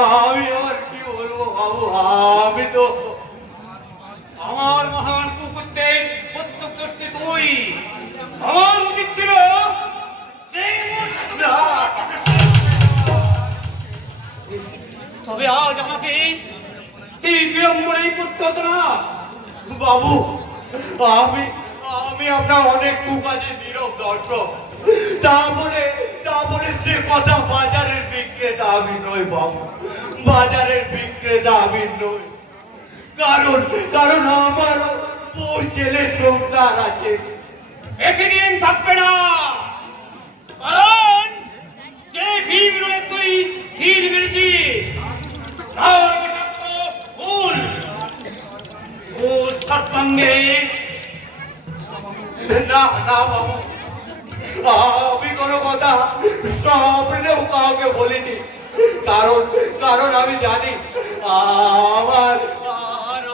আমি আর কি বলবো বাবু, আমি তো আমার মহান কুকুরদের প্রত্যক্ষদর্শী তুই। আমার উচিত ছিল সেই না। তবে আজ আমাকে এই বিড়ম্বনাই করতে হতো না। বাবু, আমি আমি আপনার অনেক কুকাজে নীরব দর্শক, তারপরে সে কথা বাজারের বিক্রেতা আমি নই বাবু, বাজারের বিক্রেতা আমি নই। কারণ কারণ আমারও ওই ছেলের সংসার আছে। বেশি দিন থাকবে না, কারণ যে ভীম রোলে তুই ঢিল মেরেছিস তার বিষাক্ত ফুল সৎসঙ্গে। না না বাবু, আমি কোনো কথা সামনেও কাউকে বলিনি। কারণ কারণ আমি জানি আমার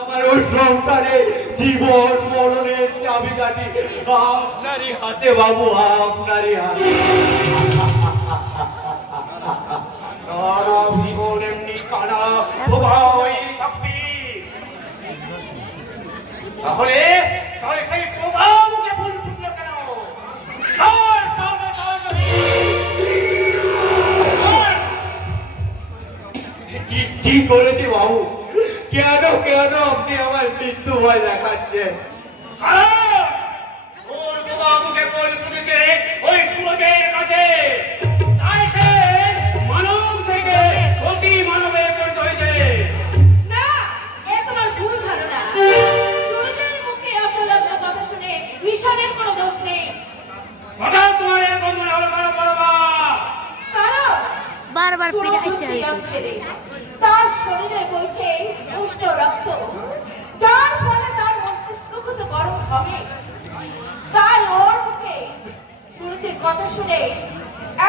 আমার ওই সংসারে জীবন মরণের চাবিকাঠি আপনারই হাতে বাবু, আপনারই হাতে। সারা জীবন এমনি কানা প্রবাহই থাকবি। তাহলে তাহলে সেই প্রবাহ মুখে ফুল ফুটলো কেন? চল, চল, চল, চল। কি করেছি বাবু? কেন কেন আপনি আমার মৃত্যু ভয় দেখাচ্ছেন? কারণ ওর প্রবাহ মুখে ফুল ফুটেছে ওই সূর্যের কাছে, তাই সে মানব থেকে অতি মানবে পরিণত হয়েছে। না, এ তোমার ভুল ধারণা। সূর্যের মুখে অসংলগ্ন কথা শুনে ঈশানের কোনো দোষ নেই। হঠাৎ তোমার এরকম মনে হলো কেন বাবা? কারণ বারবার সূর্য পিটাইছে ছিলাম ছেলে, তার শরীরে বইছে উষ্ণ রক্ত, যার ফলে তার মস্তিষ্ক খুব গরম হবে। তাই ওর মুখে সূর্যের কথা শুনে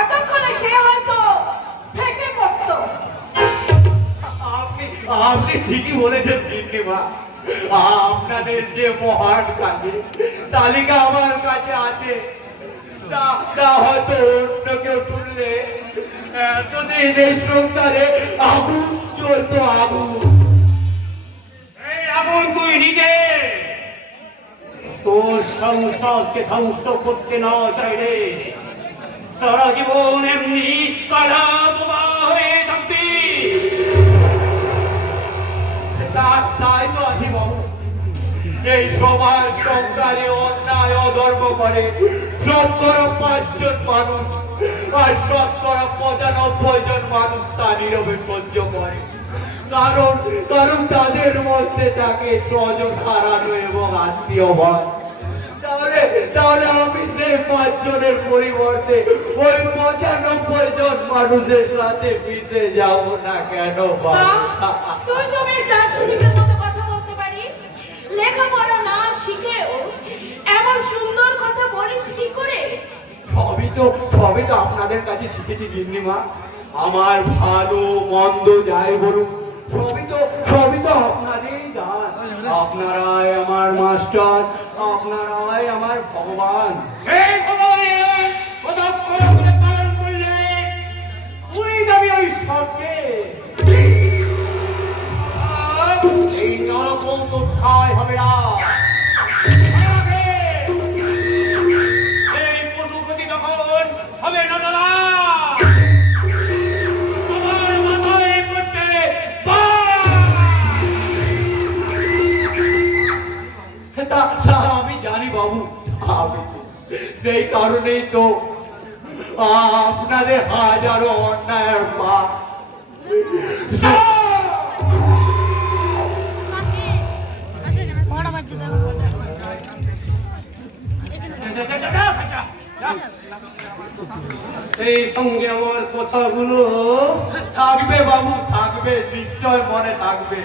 এতক্ষণে সে হয়তো ফেটে পড়তো। আপনি আপনি ঠিকই বলেছেন গিন্নিমা। আপনাদের যে মহান কাজে তালিকা আমার কাছে আছে, তা হয়তো অন্য কেউ শুনলে এতদিন এই সংসারে আগুন চলতো, আগুন। এই আগুন তুই নিজে তোর সংসারকে ধ্বংস করতে না চাইলে সারা জীবন এমনি কালা বোমা হয়ে থাকবি। তাই তো আছি বাবু। এই সমাজ সংসারে অন্যায় অধর্ম করে ৫ জন মানুষ, আর ৯৫ জন মানুষ তা নীরবে সহ্য করে। কারণ কারণ তাদের মধ্যে থাকে স্বজন হারানো এবং আত্মীয় ভয়। তাহলে তাহলে আমি সেই ৫ জনের পরিবর্তে ওই ৯৫ জন মানুষের সাথে মিশে যাব না কেন বাবা? তুই তুমি দার্শনিকের মতো কথা বলতে পারিস? লেখাপড়া না শিখেও এমন সুন্দর কথা বলিস কি করে? সবই তো আপনাদের কাছে শিখেছি গিন্নিমা। আমার ভালো মন্দ যাই বলুন, সবই তো আপনাদেরই দান। আপনারাই আমার মাস্টার, আপনারাই আমার ভগবান। সেই ভগবানের কথা করে পালন করলে তুই যাবি ওই স্বর্গে। আর এই নরকম তো ঠাঁই হবে না। এই পশুপতি যখন হবে না দাদা, তোমার মাথায় পড়ছে তা আমি জানি বাবু, সেই কারণেই তো আপনাদের হাজারো অন্যায়ের পাপ। সেই সঙ্গে আমার কথাগুলো থাকবে বাবু, থাকবে, নিশ্চয় মনে থাকবে।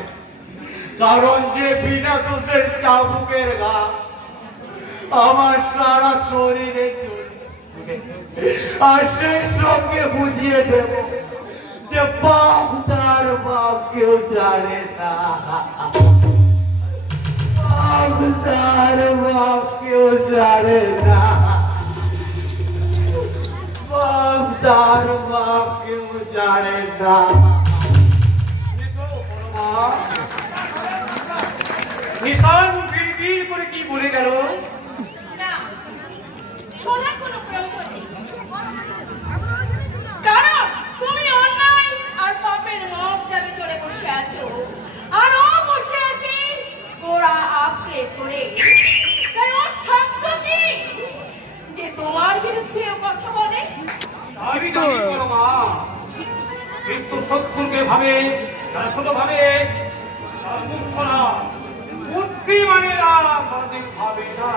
কারণ যে বিনা দোষের চাবুকের ঘা আমার সারা শরীরে চলে, আর সেই সঙ্গে বুঝিয়ে দেব যে বাপ তার বাপ কেউ জানে না, বাপ তার বাপ কেউ জানে না, বাপ তার বাপ কেউ জানে না। নিশান বিড় করে কি বলে গেল? না, শোনার কোনো প্রয়োজন নেই। কারণ তুমি অন্যায় আর পাপের মগডালে চড়ে বসে আছো, আর ও বসে আছে গোড়া আঁকড়ে ধরে। তাই ওর শব্দ কি যে তোমার বিরুদ্ধে ও কথা বলে? আমি জানি বড় মা, কিন্তু শত্রুকে ভাবে, তারা ছোট ভাবে, তারা মূর্খ না, বুদ্ধিমানেরা কোনদিন ভাবে না।